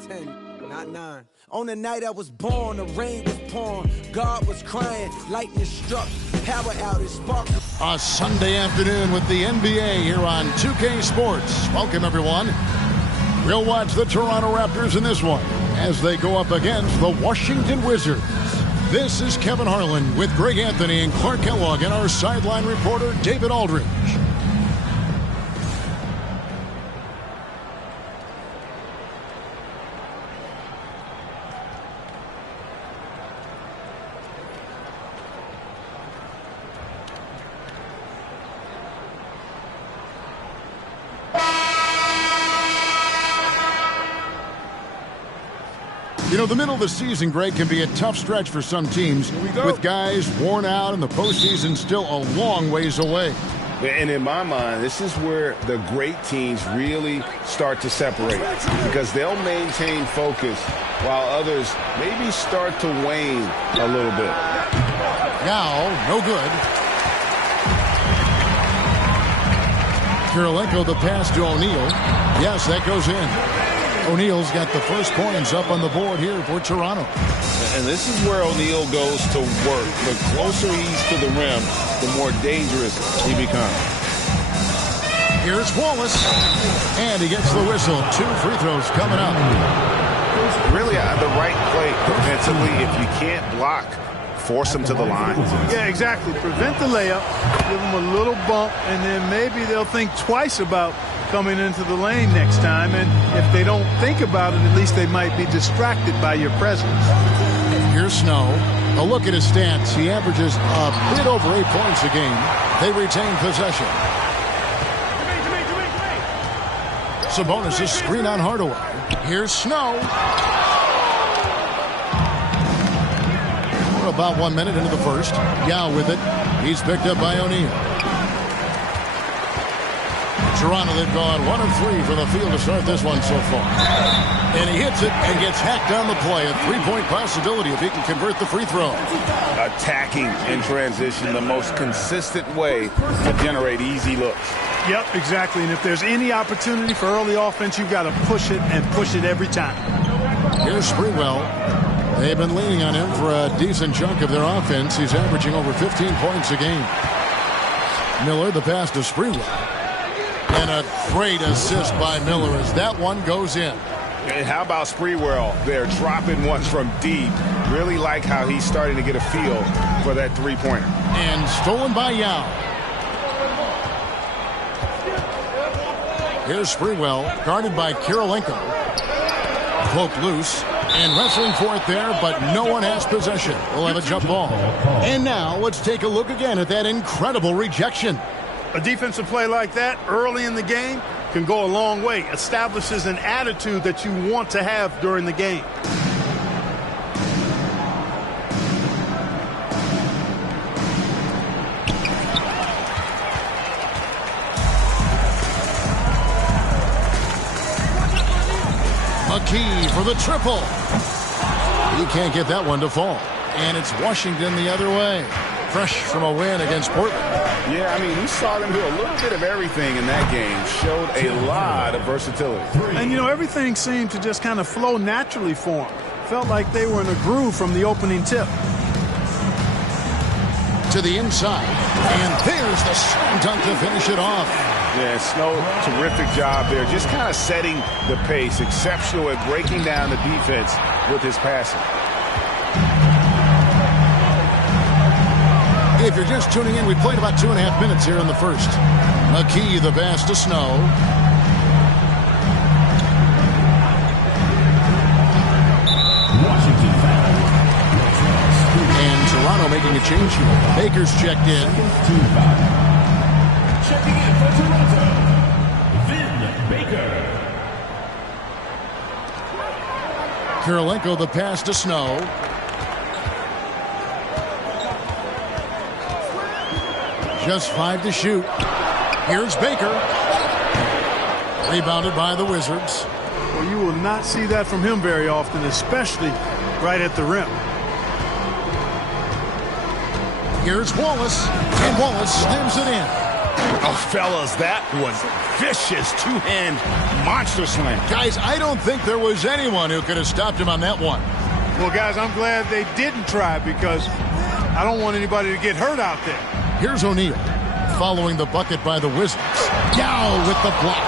10, not 9. On the night I was born, the rain was pouring, God was crying, lightning struck, power outage, spark. A Sunday afternoon with the NBA here on 2K Sports. Welcome, everyone. We'll watch the Toronto Raptors in this one as they go up against the Washington Wizards. This is Kevin Harlan with Greg Anthony and Clark Kellogg and our sideline reporter, David Aldridge. You know, the middle of the season, Greg, can be a tough stretch for some teams with guys worn out and the postseason still a long ways away. And in my mind, this is where the great teams really start to separate because they'll maintain focus while others maybe start to wane a little bit. Now, no good. Kirilenko, the pass to O'Neal. Yes, that goes in. O'Neal's got the first points up on the board here for Toronto. And this is where O'Neal goes to work. The closer he's to the rim, the more dangerous he becomes. Here's Wallace. And he gets the whistle. 2 free throws coming up. Really the right play defensively. If you can't block, force him to the line. Yeah, exactly. Prevent the layup, give them a little bump, and then maybe they'll think twice about coming into the lane next time. And if they don't think about it, at least they might be distracted by your presence. Here's Snow. A look at his stats. He averages a bit over 8 points a game. They retain possession. Sabonis' screen on Hardaway. Here's Snow. We're about 1 minute into the first. Yao with it. He's picked up by O'Neal. Toronto, they've gone 1 of 3 from the field to start this one so far. And he hits it and gets hacked down the play. A 3-point possibility if he can convert the free throw. Attacking in transition, the most consistent way to generate easy looks. Yep, exactly. And if there's any opportunity for early offense, you've got to push it and push it every time. Here's Sprewell. They've been leaning on him for a decent chunk of their offense. He's averaging over 15 points a game. Miller, the pass to Sprewell. And a great assist by Miller as that one goes in. And how about Sprewell there dropping ones from deep? Really like how he's starting to get a feel for that three-pointer. And stolen by Yao. Here's Sprewell, guarded by Kirilenko. Cloaked loose and wrestling for it there, but no one has possession. We'll have a jump ball. And now let's take a look again at that incredible rejection. A defensive play like that early in the game can go a long way. Establishes an attitude that you want to have during the game. McKee for the triple. He can't get that one to fall. And it's Washington the other way. Fresh from a win against Portland. Yeah, I mean, we saw them do a little bit of everything in that game. Showed a lot of versatility. And, you know, everything seemed to just kind of flow naturally for them. Felt like they were in a groove from the opening tip. To the inside. And there's the slam dunk to finish it off. Yeah, Snow, terrific job there. Just kind of setting the pace. Exceptional at breaking down the defense with his passing. If you're just tuning in, we played about 2.5 minutes here in the first. McKee, the pass to Snow. And Toronto making a change here. Baker's checked in. Checking in for Toronto, Vin Baker. Kirilenko, the pass to Snow. Just 5 to shoot. Here's Baker. Rebounded by the Wizards. Well, you will not see that from him very often, especially right at the rim. Here's Wallace. And Wallace slams it in. Oh, fellas, that was vicious two-hand monster slam. Guys, I don't think there was anyone who could have stopped him on that one. Well, guys, I'm glad they didn't try because I don't want anybody to get hurt out there. Here's O'Neal following the bucket by the Wizards. Yao with the block.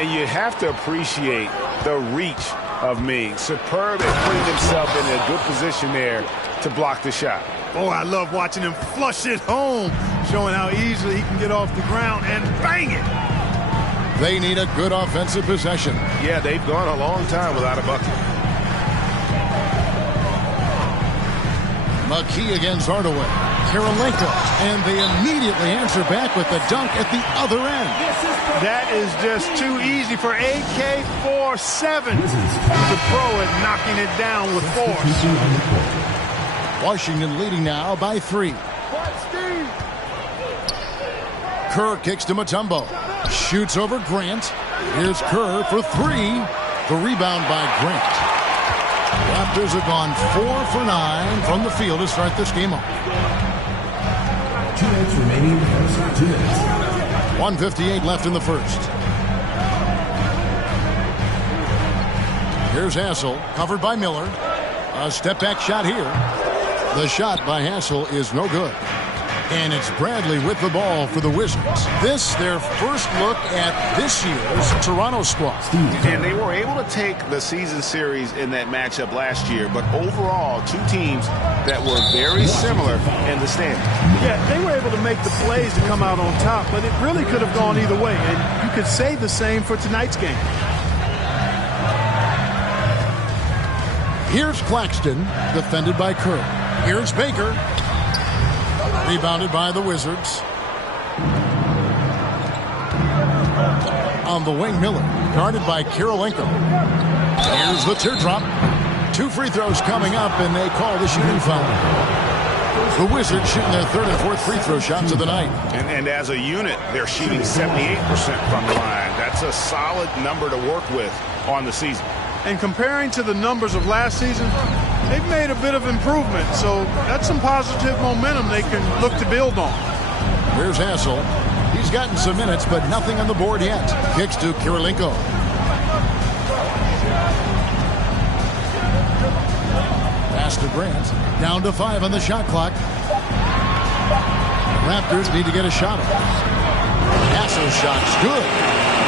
And you have to appreciate the reach of Ming. Superb at putting himself in a good position there to block the shot. Oh, I love watching him flush it home, showing how easily he can get off the ground and bang it. They need a good offensive possession. Yeah, they've gone a long time without a bucket. McKee against Hardaway. Karolinko, and they immediately answer back with the dunk at the other end. That is just too easy for AK-47 to throw it, knocking it down with force. Washington leading now by 3. Kerr kicks to Mutombo. Shoots over Grant. Here's Kerr for 3. The rebound by Grant. Raptors have gone 4 for 9 from the field to start this game off. 2 minutes remaining. 2 minutes. 1:58 left in the first. Here's Hassel, covered by Miller. A step-back shot here. The shot by Hassel is no good. And it's Bradley with the ball for the Wizards. This, their first look at this year's Toronto squad. And they were able to take the season series in that matchup last year, but overall, two teams that were very similar in the standings. Yeah, they were able to make the plays to come out on top, but it really could have gone either way, and you could say the same for tonight's game. Here's Claxton, defended by Kerr. Here's Baker. Rebounded by the Wizards. On the wing, Miller, guarded by Karolinko. Here's the teardrop. 2 free throws coming up, and they call the shooting foul. The Wizards shooting their 3rd and 4th free throw shots of the night. And as a unit, they're shooting 78% from the line. That's a solid number to work with on the season. And comparing to the numbers of last season, they've made a bit of improvement, so that's some positive momentum they can look to build on. Here's Hassel. He's gotten some minutes, but nothing on the board yet. Kicks to Karolinko. Pass to Grant. Down to 5 on the shot clock. The Raptors need to get a shot off. Hassel's shot's good.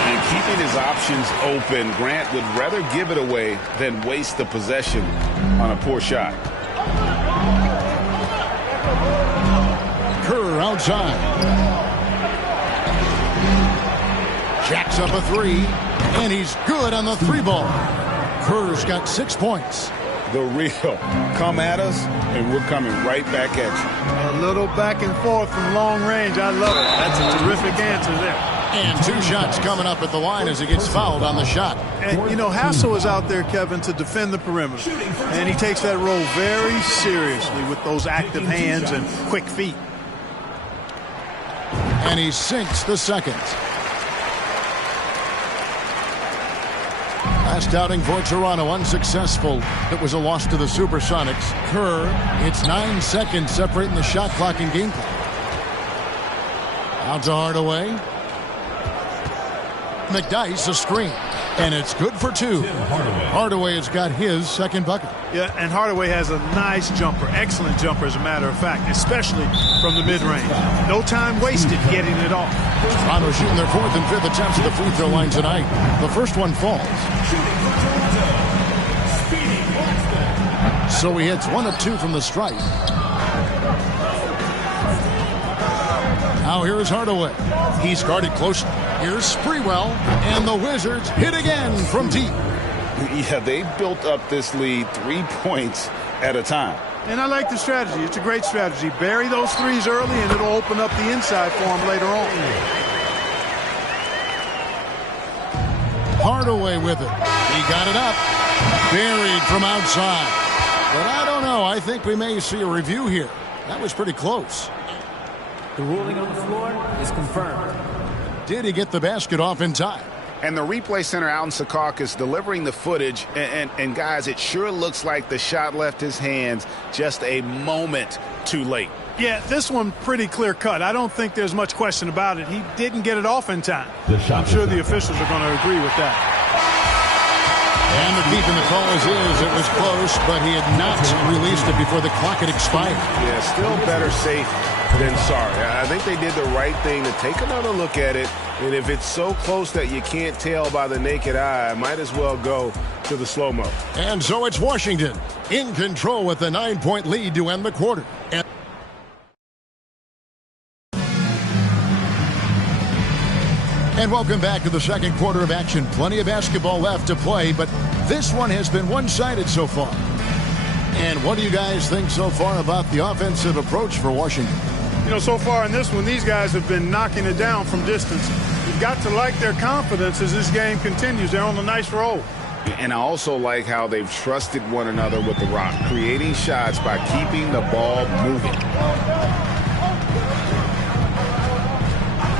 And keeping his options open, Grant would rather give it away than waste the possession on a poor shot. Kerr outside. Jacks up a 3, and he's good on the 3 ball. Kerr's got 6 points. The real come at us, and we're coming right back at you. A little back and forth from long range. I love it. That's a terrific answer there. And 2 shots coming up at the line as he gets fouled on the shot. And, you know, Hassel is out there, Kevin, to defend the perimeter. And he takes that role very seriously with those active hands and quick feet. And he sinks the second. Last outing for Toronto, unsuccessful. It was a loss to the Supersonics. Kerr, it's 9 seconds separating the shot clock and game clock. Out to Hardaway. McDyess, a screen. And it's good for 2. Hardaway has got his second bucket. Yeah, and Hardaway has a nice jumper, excellent jumper as a matter of fact, especially from the mid-range. No time wasted getting it off. Toronto shooting their 4th and 5th attempts at the free throw line tonight. The first one falls. So he hits 1 of 2 from the stripe. Now here is Hardaway. He's guarded closely. Here's Sprewell, and the Wizards hit again from deep. Yeah, they built up this lead 3 points at a time. And I like the strategy. It's a great strategy. Bury those threes early, and it'll open up the inside for him later on. Hardaway with it. He got it up. Buried from outside. But I don't know. I think we may see a review here. That was pretty close. The ruling on the floor is confirmed. Did he get the basket off in time? And the replay center out in Secaucus delivering the footage. And guys, it sure looks like the shot left his hands just a moment too late. Yeah, this one pretty clear cut. I don't think there's much question about it. He didn't get it off in time. I'm sure the officials are going to agree with that. And the keep in the call is it was close, but he had not released it before the clock had expired. Yeah, still better safe than sorry. I think they did the right thing to take another look at it. And if it's so close that you can't tell by the naked eye, might as well go to the slow-mo. And so it's Washington in control with the 9-point lead to end the quarter. And welcome back to the second quarter of action. Plenty of basketball left to play, but this one has been one-sided so far. And what do you guys think so far about the offensive approach for Washington? You know, so far in this one, these guys have been knocking it down from distance. You've got to like their confidence as this game continues. They're on a nice roll. And I also like how they've trusted one another with the rock, creating shots by keeping the ball moving.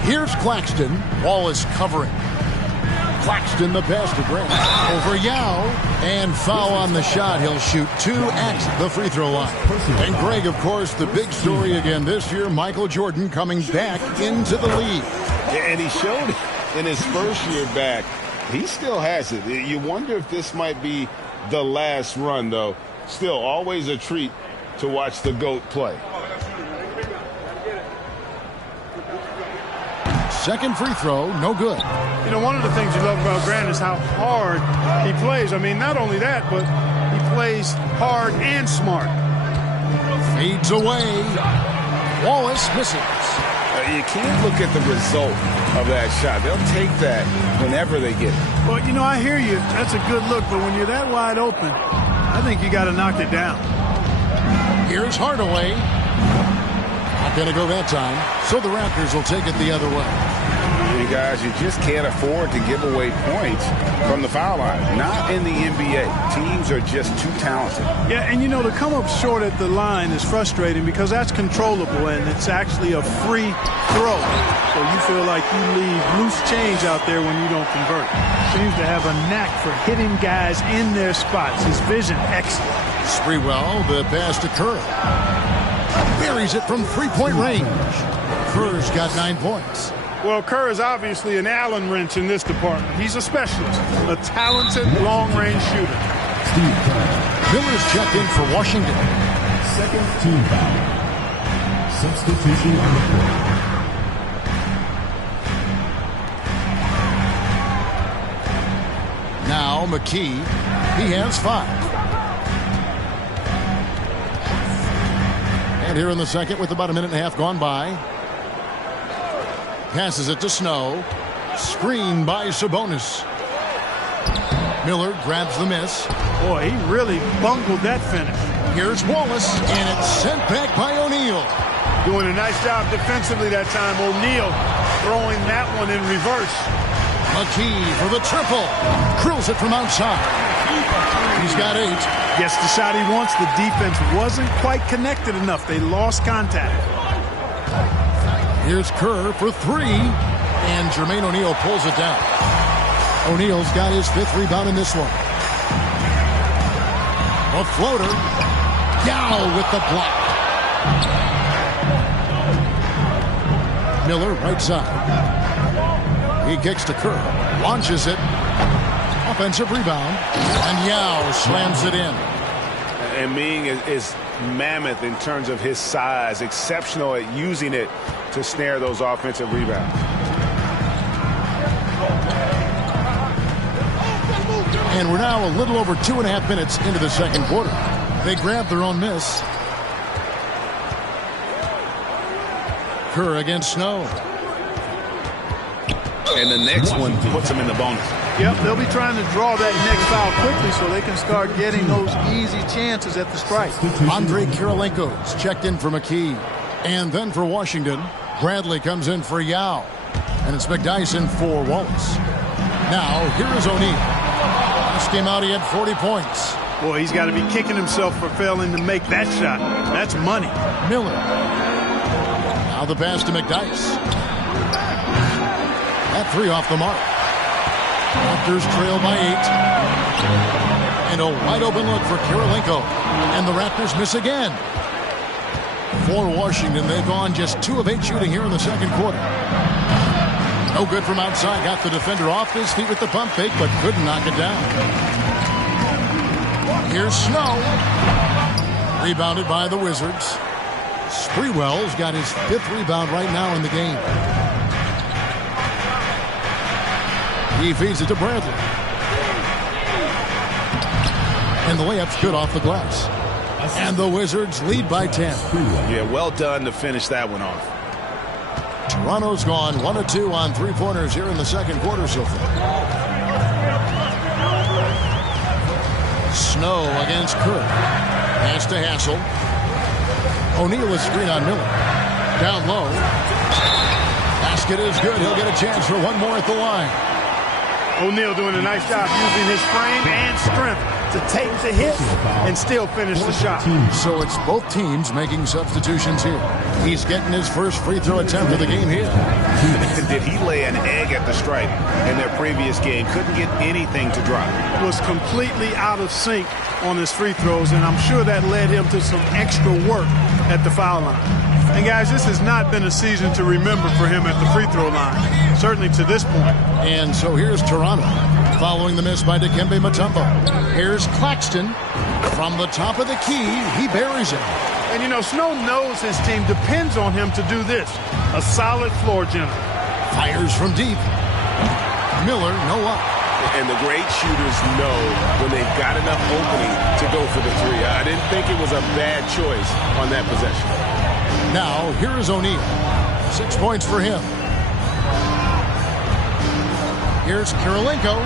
Here's Claxton. Wallace covering. Claxton the pass to Grant. Over Yao. And foul on the shot. He'll shoot 2 at the free throw line. And Greg, of course, the big story again this year, Michael Jordan coming back into the league. Yeah, and he showed in his first year back, he still has it. You wonder if this might be the last run, though. Still, always a treat to watch the GOAT play. Second free throw, no good. You know, one of the things you love about Grant is how hard he plays. I mean, not only that, but he plays hard and smart. Fades away. Wallace misses. You can't look at the result of that shot. They'll take that whenever they get it. Well, you know, I hear you. That's a good look, but when you're that wide open, I think you got to knock it down. Here's Hardaway. Not going to go that time, so the Raptors will take it the other way. You guys, you just can't afford to give away points from the foul line. Not in the NBA. Teams are just too talented. Yeah, and you know, to come up short at the line is frustrating because that's controllable, and it's actually a free throw. So you feel like you leave loose change out there when you don't convert. Seems to have a knack for hitting guys in their spots. His vision, excellent. Sprewell, the pass to Kerr. Buries it from three-point range. Kerr's got 9 points. Well, Kerr is obviously an Allen wrench in this department. He's a specialist, a talented long-range shooter. Miller's checked in for Washington. Second team foul. Substitution on the court. Now McKee, he has 5. And here in the second with about a minute and a half gone by. Passes it to Snow. Screen by Sabonis. Miller grabs the miss. Boy, he really bungled that finish. Here's Wallace, and it's sent back by O'Neal. Doing a nice job defensively that time. O'Neal throwing that one in reverse. McKee for the triple. Drills it from outside. He's got 8. Gets the shot he wants. The defense wasn't quite connected enough. They lost contact. Here's Kerr for 3. And Jermaine O'Neal pulls it down. O'Neal's got his 5th rebound in this one. A floater. Yao with the block. Miller right side. He kicks to Kerr. Launches it. Offensive rebound. And Yao slams it in. And Ming is mammoth in terms of his size. Exceptional at using it to snare those offensive rebounds. And we're now a little over 2.5 minutes into the second quarter. They grab their own miss. Kerr against Snow. And the next one puts them in the bonus. Yep, they'll be trying to draw that next foul quickly so they can start getting those easy chances at the strike. Andre Kirilenko's checked in for McKee. And then for Washington, Bradley comes in for Yao. And it's McDyson for Wallace. Now, here is O'Neal. Last game out, he had 40 points. Boy, he's got to be kicking himself for failing to make that shot. That's money. Miller. Now the pass to McDyess. That 3 off the mark. Raptors trail by 8. And a wide open look for Kirilenko. And the Raptors miss again. For Washington, they've gone just 2 of 8 shooting here in the second quarter. No good from outside. Got the defender off his feet with the pump fake, but couldn't knock it down. Here's Snow. Rebounded by the Wizards. Sprewell's got his 5th rebound right now in the game. He feeds it to Bradley. And the layup's good off the glass. And the Wizards lead by 10. Yeah, well done to finish that one off. Toronto's gone 1 of 2 on 3-pointers here in the second quarter so far. Snow against Kerr. Pass to Hassel. O'Neal is screen on Miller. Down low. Basket is good. He'll get a chance for one more at the line. O'Neal doing a nice job using his frame and strength to take the hit and still finish the shot. So it's both teams making substitutions here. He's getting his first free throw attempt of the game here. Did he lay an egg at the stripe in their previous game? Couldn't get anything to drop. Was completely out of sync on his free throws, and I'm sure that led him to some extra work at the foul line. And guys, this has not been a season to remember for him at the free throw line, certainly to this point. And so here's Toronto, following the miss by Dikembe Mutombo. Here's Claxton from the top of the key. He buries it. And, you know, Snow knows his team depends on him to do this. A solid floor general. Fires from deep. Miller, no up. And the great shooters know when they've got enough opening to go for the three. I didn't think it was a bad choice on that possession. Now, here is O'Neal. 6 points for him. Here's Kirilenko.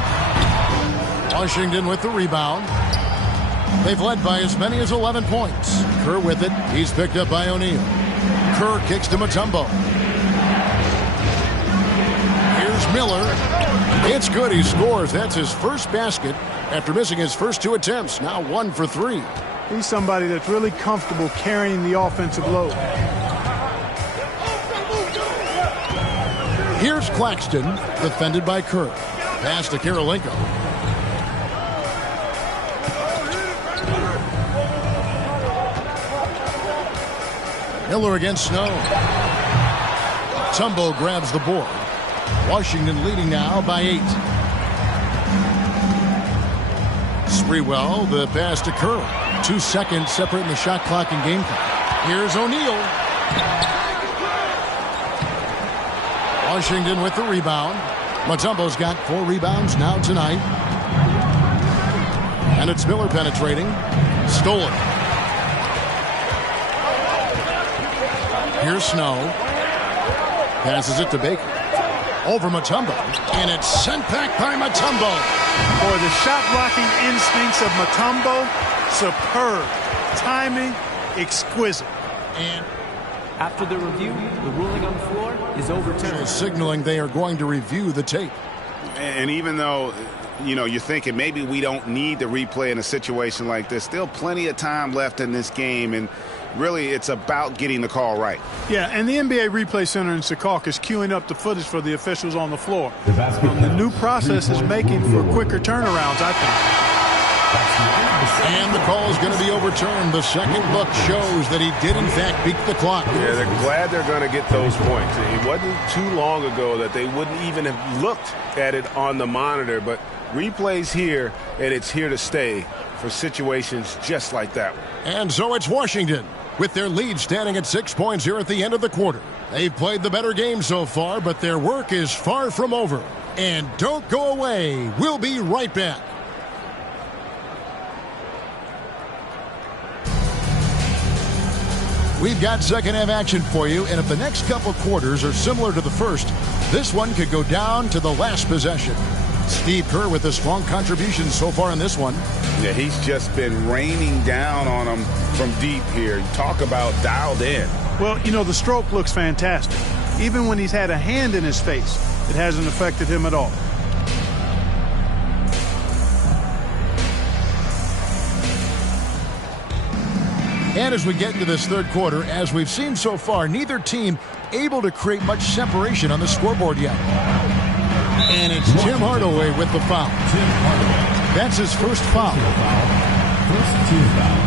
Washington with the rebound. They've led by as many as 11 points. Kerr with it. He's picked up by O'Neal. Kerr kicks to Mutombo. Here's Miller. It's good. He scores. That's his first basket after missing his first 2 attempts. Now 1 for 3. He's somebody that's really comfortable carrying the offensive load. Here's Claxton, defended by Kerr. Pass to Kirilenko. Miller against Snow. Tumbo grabs the board. Washington leading now by 8. Sprewell, the pass to Kerr. 2 seconds separating the shot clock and game clock. Here's O'Neal. Washington with the rebound. Mutombo's got 4 rebounds now tonight. And it's Miller penetrating. Stolen. Here's Snow. Passes it to Baker. Over Mutombo. And it's sent back by Mutombo. Boy, the shot-blocking instincts of Mutombo, superb. Timing, exquisite. And after the review, the ruling on the floor is overturned. Signaling they are going to review the tape. And even though, you know, you're thinking maybe we don't need to replay in a situation like this, still plenty of time left in this game, and really it's about getting the call right. Yeah, and the NBA Replay Center in Secaucus is queuing up the footage for the officials on the floor. The new process is making for quicker turnarounds, I think. And the call is going to be overturned. The second look shows that he did, in fact, beat the clock. Yeah, they're glad they're going to get those points. It wasn't too long ago that they wouldn't even have looked at it on the monitor, but replay's here, and it's here to stay for situations just like that one. And so it's Washington, with their lead standing at 6 points here at the end of the quarter. They've played the better game so far, but their work is far from over. And don't go away. We'll be right back. We've got second half action for you, and if the next couple quarters are similar to the first, this one could go down to the last possession. Steve Kerr with a strong contribution so far in this one. Yeah, he's just been raining down on them from deep here. You talk about dialed in. Well, you know, the stroke looks fantastic. Even when he's had a hand in his face, it hasn't affected him at all. And as we get into this third quarter, as we've seen so far, neither team able to create much separation on the scoreboard yet. And it's Tim Hardaway with the foul. Tim Hardaway. That's his first foul. First team foul.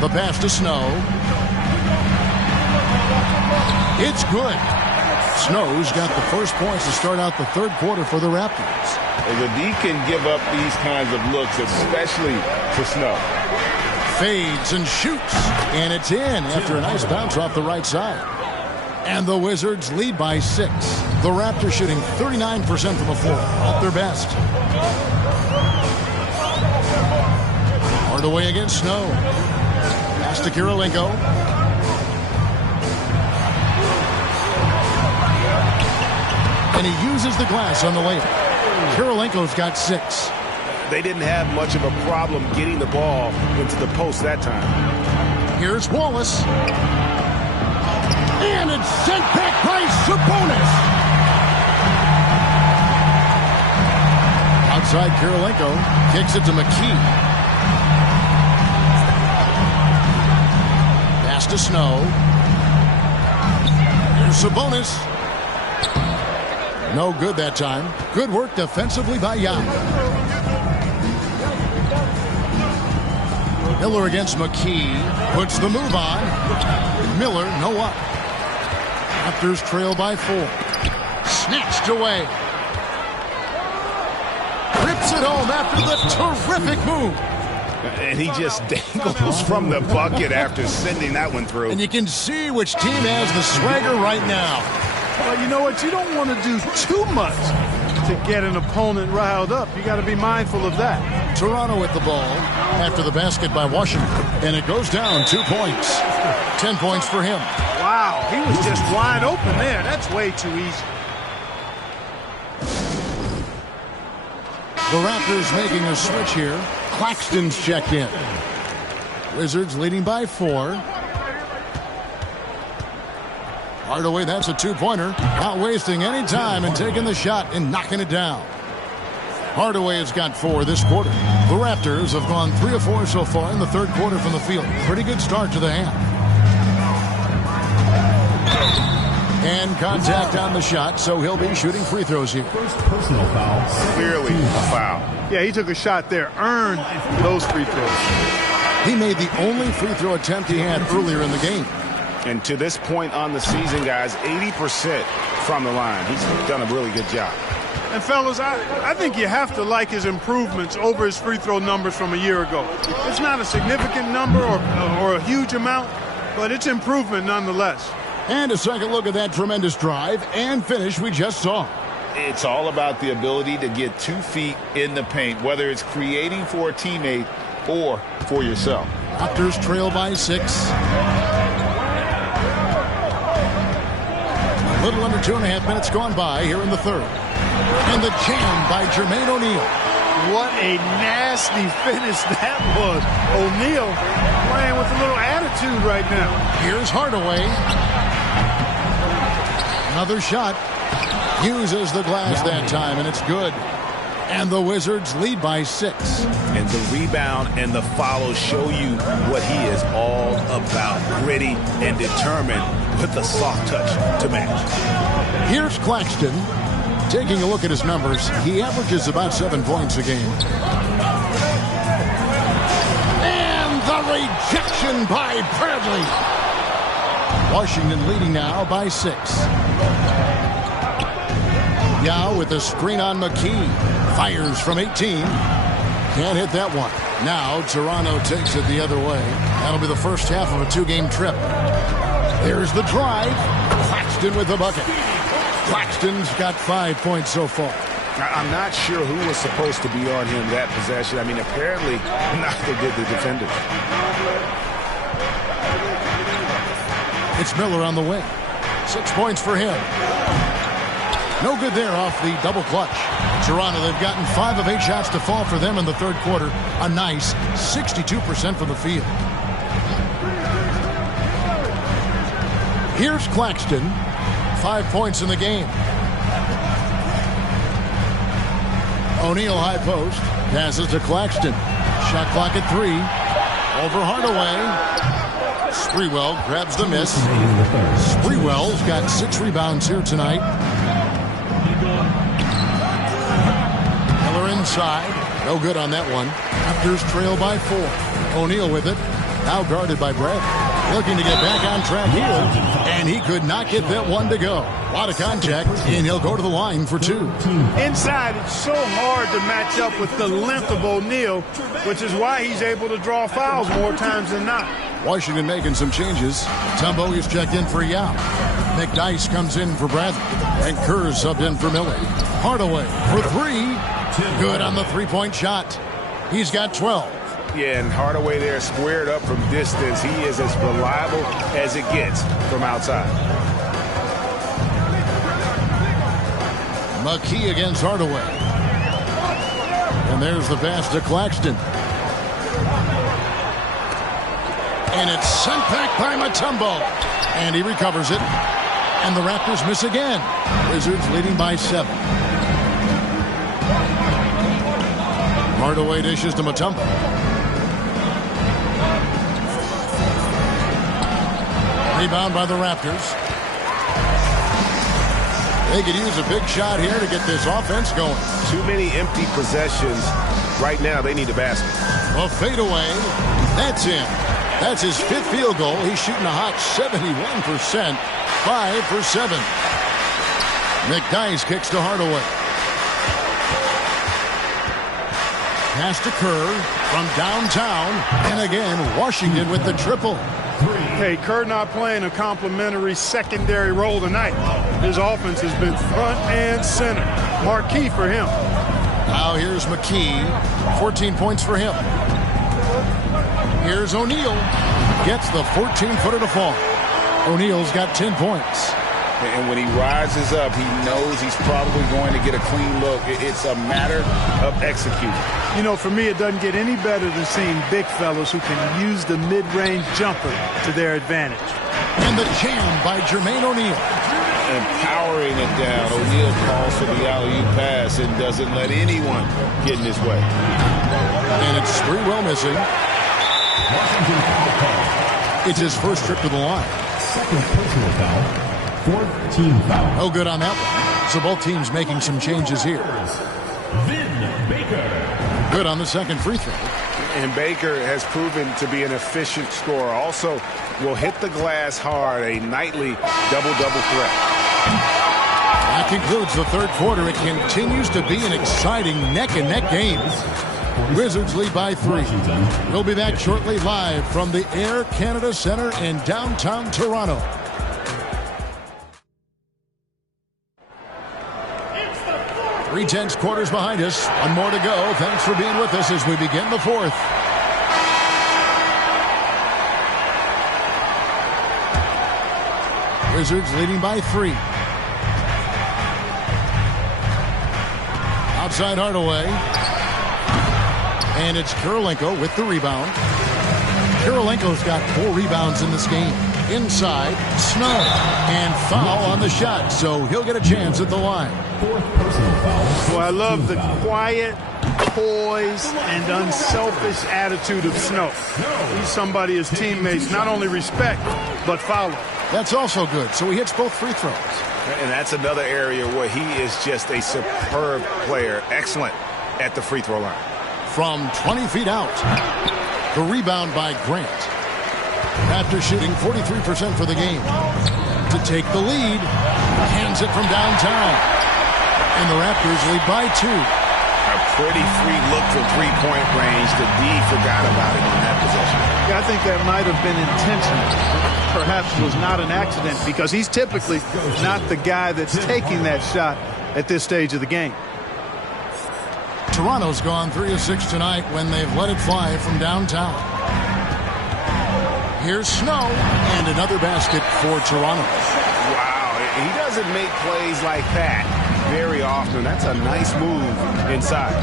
The pass to Snow. It's good. Snow's got the first points to start out the third quarter for the Raptors. The D can give up these kinds of looks, especially to Snow. Fades and shoots. And it's in after a nice bounce off the right side. And the Wizards lead by 6. The Raptors shooting 39% from the floor, at their best. Hardaway against Snow. Pass to Kirilenko. And he uses the glass on the layup. Kirilenko's got 6. They didn't have much of a problem getting the ball into the post that time. Here's Wallace. And it's sent back by Sabonis. Outside, Kirilenko kicks it to McKee. Pass to Snow. Here's Sabonis. No good that time. Good work defensively by Yao. Miller against McKee. Puts the move on. Miller, no up. Raptors trail by 4. Snatched away. Rips it home after the terrific move. And he just dangles from the bucket after sending that one through. And you can see which team has the swagger right now. Well, you know what? You don't want to do too much to get an opponent riled up. You got to be mindful of that. Toronto with the ball after the basket by Washington. And it goes down 2 points. 10 points for him. Wow, he was just wide open there. That's way too easy. The Raptors making a switch here. Claxton's checked in. Wizards leading by 4. Hardaway, that's a 2-pointer. Not wasting any time and taking the shot and knocking it down. Hardaway has got 4 this quarter. The Raptors have gone 3 of 4 so far in the third quarter from the field. Pretty good start to the half. And contact on the shot, so he'll be shooting free throws here. First personal foul. Clearly a foul. Yeah, he took a shot there. Earned those free throws. He made the only free throw attempt he had earlier in the game. And to this point on the season, guys, 80% from the line. He's done a really good job. And, fellas, I think you have to like his improvements over his free throw numbers from a year ago. It's not a significant number or a huge amount, but it's improvement nonetheless. And a second look at that tremendous drive and finish we just saw. It's all about the ability to get 2 feet in the paint, whether it's creating for a teammate or for yourself. Raptors trail by 6. A little under 2.5 minutes gone by here in the third. And the jam by Jermaine O'Neal. What a nasty finish that was. O'Neal playing with a little attitude right now. Here's Hardaway. Another shot. Uses the glass that time, and it's good. And the Wizards lead by 6. And the rebound and the follow show you what he is all about. Gritty and determined with the soft touch to match. Here's Claxton. Taking a look at his numbers, he averages about 7 points a game. And the rejection by Bradley. Washington leading now by 6. Yao with the screen on McKee. Fires from 18. Can't hit that one. Now Toronto takes it the other way. That'll be the first half of a 2-game trip. There's the drive. Claxton with the bucket. Claxton's got 5 points so far. I'm not sure who was supposed to be on him that possession. I mean, apparently neither did the defenders. It's Miller on the wing. 6 points for him. No good there off the double clutch. Toronto, they've gotten 5 of 8 shots to fall for them in the third quarter. A nice 62% from the field. Here's Claxton. 5 points in the game. O'Neal high post. Passes to Claxton. Shot clock at 3. Over Hardaway. Sprewell grabs the miss. Sprewell's got 6 rebounds here tonight. Miller inside. No good on that one. Raptors trail by 4. O'Neal with it. Now guarded by Brad. Looking to get back on track here. And he could not get that one to go. A lot of contact, and he'll go to the line for 2. Inside, it's so hard to match up with the length of O'Neal, which is why he's able to draw fouls more times than not. Washington making some changes. Tumbo is checked in for Yao. McDyess comes in for Bradley. And Kerr subbed in for Miller. Hardaway for 3. Good on the three-point shot. He's got 12. Yeah, and Hardaway there squared up from distance. He is as reliable as it gets from outside. McKee against Hardaway. And there's the pass to Claxton. And it's sent back by Mutombo. And he recovers it. And the Raptors miss again. Wizards leading by 7. Hardaway dishes to Mutombo. Rebound by the Raptors. They could use a big shot here to get this offense going. Too many empty possessions. Right now, they need a basket. A fadeaway. That's in. That's his 5th field goal. He's shooting a hot 71%. 5 for 7. McDyess kicks to Hardaway. Pass to Kerr from downtown. And again, Washington with the triple. Hey, Kerr not playing a complimentary secondary role tonight. His offense has been front and center. Marquee for him. Now here's McKee. 14 points for him. Here's O'Neal. Gets the 14-footer to fall. O'Neal's got 10 points. And when he rises up, he knows he's probably going to get a clean look. It's a matter of executing. You know, for me, it doesn't get any better than seeing big fellas who can use the mid-range jumper to their advantage. And the jam by Jermaine O'Neal. And powering it down, O'Neal calls for the alley-oop pass and doesn't let anyone get in his way. And it's Sprewell missing. It's his first trip to the line. Second personal foul. 4th team foul. No good on that one. So both teams making some changes here. Vin Baker. Good on the second free throw. And Baker has proven to be an efficient scorer. Also will hit the glass hard, a nightly double-double threat. That concludes the third quarter. It continues to be an exciting neck-and-neck game. Wizards lead by 3. We'll be back shortly live from the Air Canada Center in downtown Toronto. Three tenths quarters behind us. One more to go. Thanks for being with us as we begin the 4th. Wizards leading by 3. Outside Hardaway. And it's Kirilenko with the rebound. Kirilenko's got 4 rebounds in this game. Inside, Snow. And foul on the shot, so he'll get a chance at the line. 4th personal foul. Well, I love the quiet, poise, and unselfish attitude of Snow. He's somebody his teammates not only respect, but follow. That's also good, so he hits both free throws. And that's another area where he is just a superb player. Excellent at the free throw line. From 20 feet out, the rebound by Grant. After shooting 43% for the game. To take the lead, hands it from downtown. And the Raptors lead by 2. A pretty free look from three-point range. The D forgot about it on that possession. Yeah, I think that might have been intentional. Perhaps was not an accident because he's typically not the guy that's taking that shot at this stage of the game. Toronto's gone 3 of 6 tonight when they've let it fly from downtown. Here's Snow, and another basket for Toronto. Wow, he doesn't make plays like that very often. That's a nice move inside.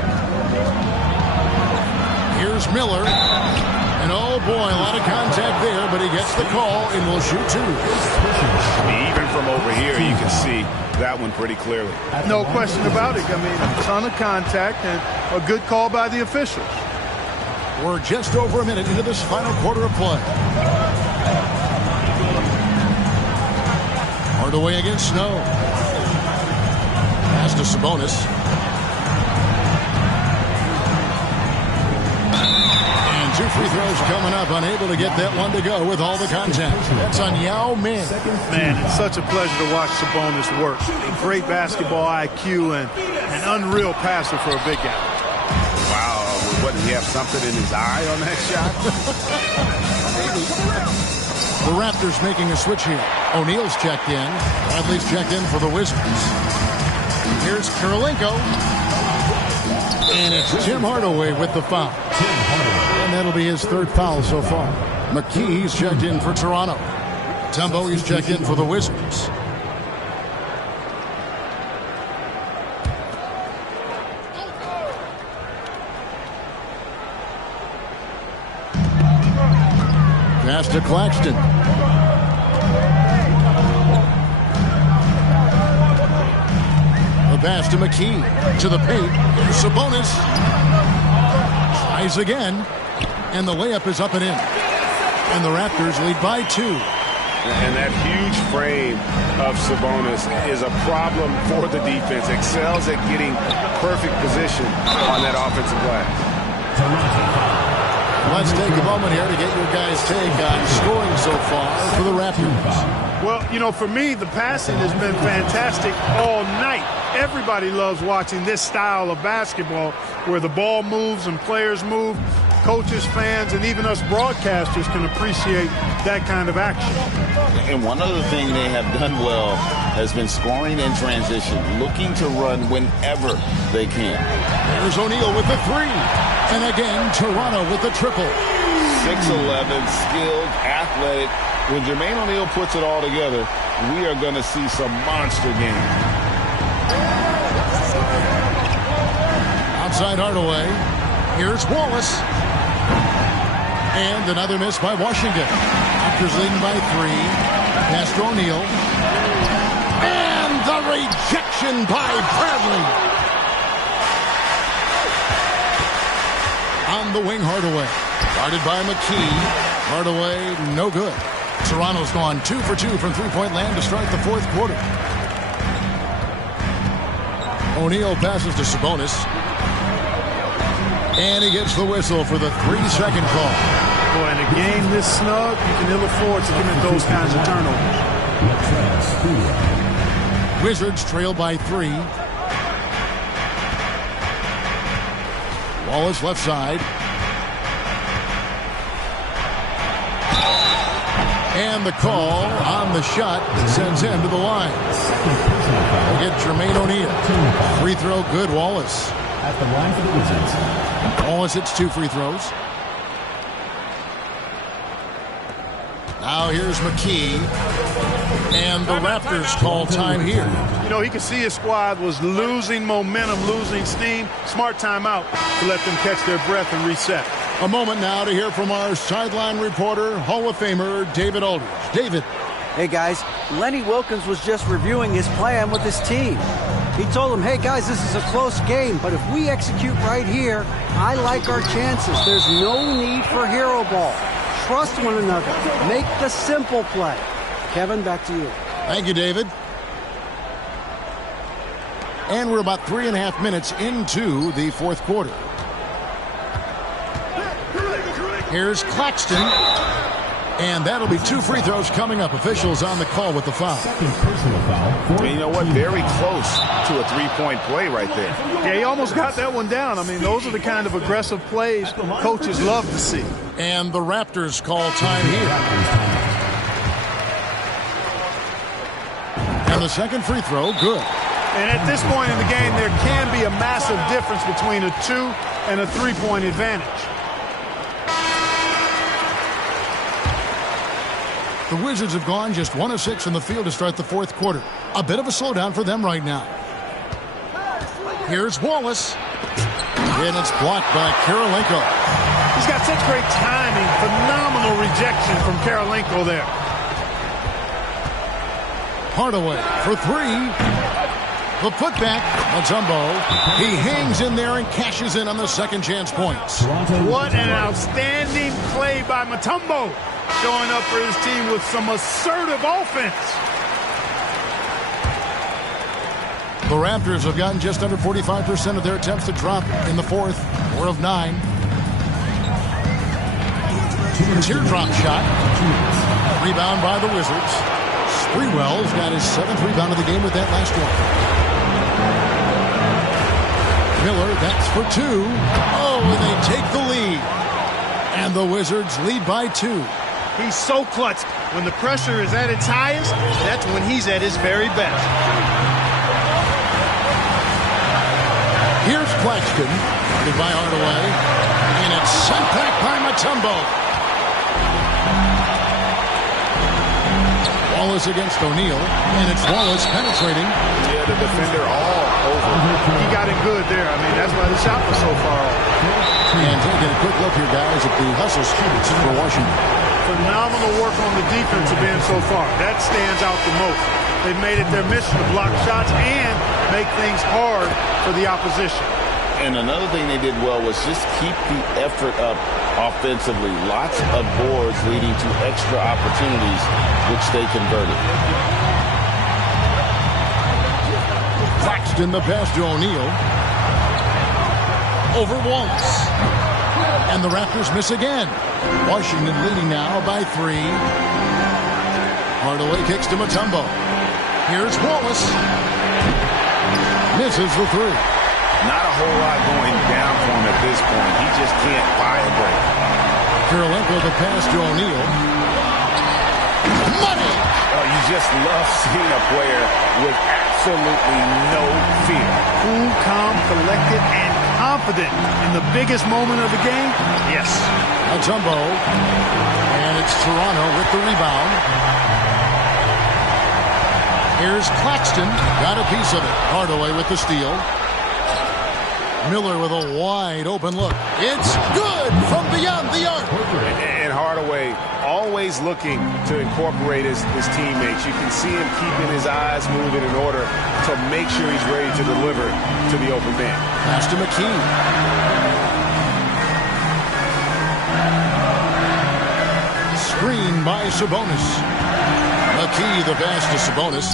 Here's Miller. And oh boy, a lot of contact there, but he gets the call and will shoot 2. Even from over here, you can see that one pretty clearly. No question about it. I mean, a ton of contact and a good call by the officials. We're just over a minute into this final quarter of play. Hardaway against Snow. Pass to Sabonis. And 2 free throws coming up. Unable to get that one to go with all the contact. That's on Yao Ming. Man, it's such a pleasure to watch Sabonis work. A great basketball IQ and an unreal passer for a big guy. Wow, what, did he have something in his eye on that shot? The Raptors making a switch here. O'Neal's checked in. Bradley's checked in for the Wizards. Here's Karolinko. And it's Tim Hardaway with the foul. And that'll be his 3rd foul so far. McKee's checked in for Toronto. Tumbo, he's checked in for the Wizards. Pass to Claxton. The pass to McKee. To the paint. Here's Sabonis. Tries again. And the layup is up and in. And the Raptors lead by 2. And that huge frame of Sabonis is a problem for the defense. Excels at getting perfect position on that offensive glass. Let's take a moment here to get your guys' take on scoring so far for the Raptors. Well, you know, for me, the passing has been fantastic all night. Everybody loves watching this style of basketball where the ball moves and players move. Coaches, fans, and even us broadcasters can appreciate that kind of action. And one other thing they have done well has been scoring in transition, looking to run whenever they can. There's O'Neal with the 3. And again, Toronto with the triple. 6'11", skilled, athletic. When Jermaine O'Neal puts it all together, we are going to see some monster games. Outside Hardaway. Here's Wallace. And another miss by Washington. Raptors leading by 3. Pass to O'Neal. And the rejection by Bradley. On the wing, Hardaway. Guarded by McKee. Hardaway, no good. Toronto's gone 2 for 2 from three-point land to start the 4th quarter. O'Neal passes to Sabonis. And he gets the whistle for the 3-second call. Boy, in a game this snug, you can ill afford to commit those kinds of turnovers. Wizards trail by 3. Wallace left side. And the call on the shot sends him to the line. We'll get Jermaine O'Neal. Free throw good, Wallace. At the line for the Wizards. Wallace hits 2 free throws. Now here's McKee. And the Raptors call time here. You know, he could see his squad was losing momentum, losing steam. Smart timeout to let them catch their breath and reset. A moment now to hear from our sideline reporter, Hall of Famer David Aldridge. David. Hey, guys. Lenny Wilkins was just reviewing his plan with his team. He told them, hey, guys, this is a close game, but if we execute right here, I like our chances. There's no need for hero ball. Trust one another. Make the simple play. Kevin, back to you. Thank you, David. And we're about 3.5 minutes into the 4th quarter. Here's Claxton. And that'll be 2 free throws coming up. Officials on the call with the foul. Second personal foul. And you know what? Very close to a 3-point play right there. Yeah, he almost got that one down. I mean, those are the kind of aggressive plays coaches love to see. And the Raptors call time here. And the second free throw, good. And at this point in the game, there can be a massive difference between a 2 and a 3-point advantage. The Wizards have gone just 1 of 6 from the field to start the 4th quarter. A bit of a slowdown for them right now. Here's Wallace. And it's blocked by Karolinko. He's got such great timing. Phenomenal rejection from Karolinko there. Hardaway for 3. The putback, Mutombo. He hangs in there and cashes in on the second chance points. What an outstanding play by Mutombo, showing up for his team with some assertive offense. The Raptors have gotten just under 45% of their attempts to drop in the fourth, 4 of 9. Teardrop shot. Rebound by the Wizards. Sprewell's got his 7th rebound of the game with that last one. Miller, that's for 2. Oh, and they take the lead. And the Wizards lead by 2. He's so clutch. When the pressure is at its highest, that's when he's at his very best. Here's Claxton. Guarded by Hardaway. And it's sent back by Mutombo. Wallace against O'Neal, and it's Wallace penetrating. Yeah, the defender all over. He got it good there. I mean, that's why the shot was so far off. And taking a quick look here, guys, at the hustle streaks for Washington. Phenomenal work on the defensive end so far. That stands out the most. They've made it their mission to block shots and make things hard for the opposition. And another thing they did well was just keep the effort up offensively. Lots of boards leading to extra opportunities, which they converted. Claxton the pass to O'Neal. Over Wallace. And the Raptors miss again. Washington leading now by 3. Hardaway kicks to Mutombo. Here's Wallace. Misses the 3. Not a whole lot going down for him at this point. He just can't buy a break. Kirilenko the pass to O'Neal. Money! Oh, you just love seeing a player with absolutely no fear. Cool, calm, collected, and confident in the biggest moment of the game. Yes. Mutombo. And it's Toronto with the rebound. Here's Claxton. Got a piece of it. Hardaway with the steal. Miller with a wide open look. It's good from beyond the arc. And Hardaway always looking to incorporate his teammates. You can see him keeping his eyes moving in order to make sure he's ready to deliver to the open man. Pass to McKee. Screen by Sabonis. McKee the pass to Sabonis.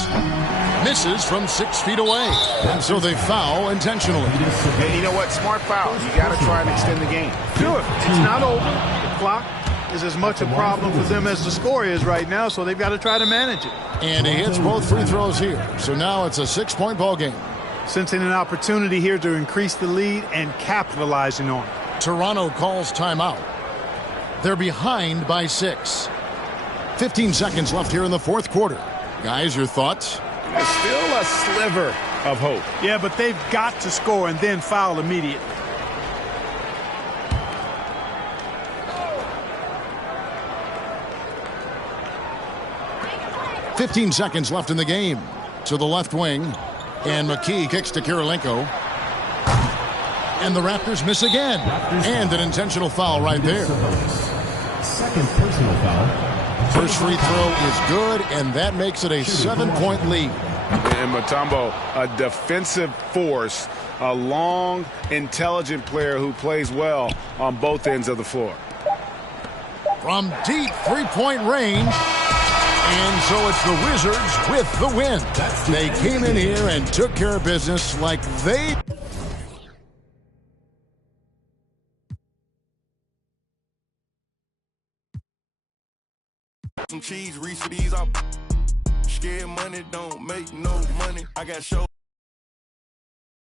Misses from 6 feet away. And so they foul intentionally. And you know what? Smart foul. You got to try and extend the game. Do it. It's not over. The clock is as much a problem for them as the score is right now, so they've got to try to manage it. And he hits both free throws here. So now it's a 6-point ball game. Sensing an opportunity here to increase the lead and capitalizing on it. Toronto calls timeout. They're behind by 6. 15 seconds left here in the fourth quarter. Guys, your thoughts? There's still a sliver of hope. Yeah, but they've got to score and then foul immediately. .15 seconds left in the game. To the left wing. And McKee kicks to Kirilenko. And the Raptors miss again. And an intentional foul right there. Second personal foul. First free throw is good, and that makes it a 7-point lead. And Mutombo, a defensive force, a long, intelligent player who plays well on both ends of the floor. From deep three-point range. And so it's the Wizards with the win. They came in here and took care of business like they... Some cheese, Reese, these are scared money, don't make no money. I got shows.